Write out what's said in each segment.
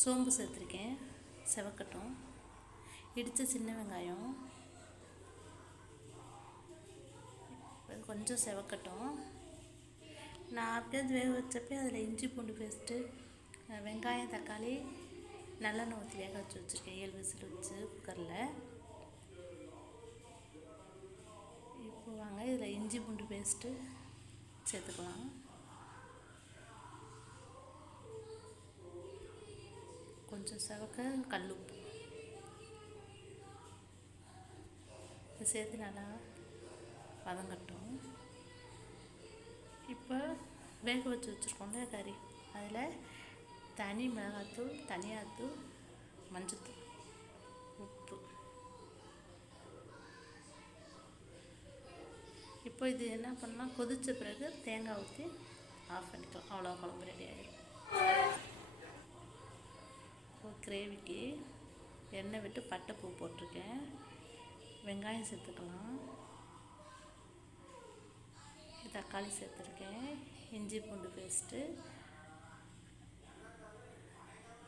சோம்பு சேர்த்துருக்கேன், செவக்கட்டும். இடித்த சின்ன வெங்காயம் கொஞ்சம் செவக்கட்டும். நான் அப்படியே வேக வச்சப்போ அதில் இஞ்சி பூண்டு பேஸ்ட்டு, வெங்காயம், தக்காளி, நல்லெண்ணெய் ஊற்றி வேக வச்சு வச்சுருக்கேன் 7 விசில் வச்சு குக்கரில். இப்போ வாங்க இதில் இஞ்சி பூண்டு பேஸ்ட்டு சேர்த்துக்கலாம். கொஞ்சம் செவக்க கல்லுப்பு சேர்த்து நல்லா வதங்கட்டும். இப்போ வேக வச்சு வச்சுருக்கோம்ல கறி, அதில் தனி மிளகாத்தூள், தனியாத்தூள், மஞ்சத்தூள், உப்பு. இப்போ இது என்ன பண்ணலாம், கொதித்த பிறகு தேங்காய் ஊற்றி ஆஃப் பண்ணிக்கலாம். அவ்வளோ குழம்பு ரெடி ஆகிடும். கிரேவிக்கு எண்ணெய் விட்டு பட்டைப்பூ போட்டிருக்கேன். வெங்காயம் சேர்த்துக்கலாம், தக்காளி சேர்த்துருக்கேன், இஞ்சி பூண்டு பேஸ்ட்டு,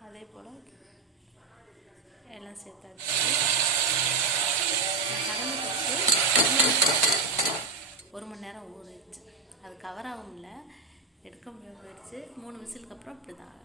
அதே போல் எல்லாம் சேர்த்தாச்சு. கடலை பருப்பு 1 மணி நேரம் ஊறிடுச்சு. அது கவர் ஆகும்ல, எடுக்க முடியாமல் போயிடுச்சு. 3 விசிலுக்கு அப்புறம் இப்படி தான்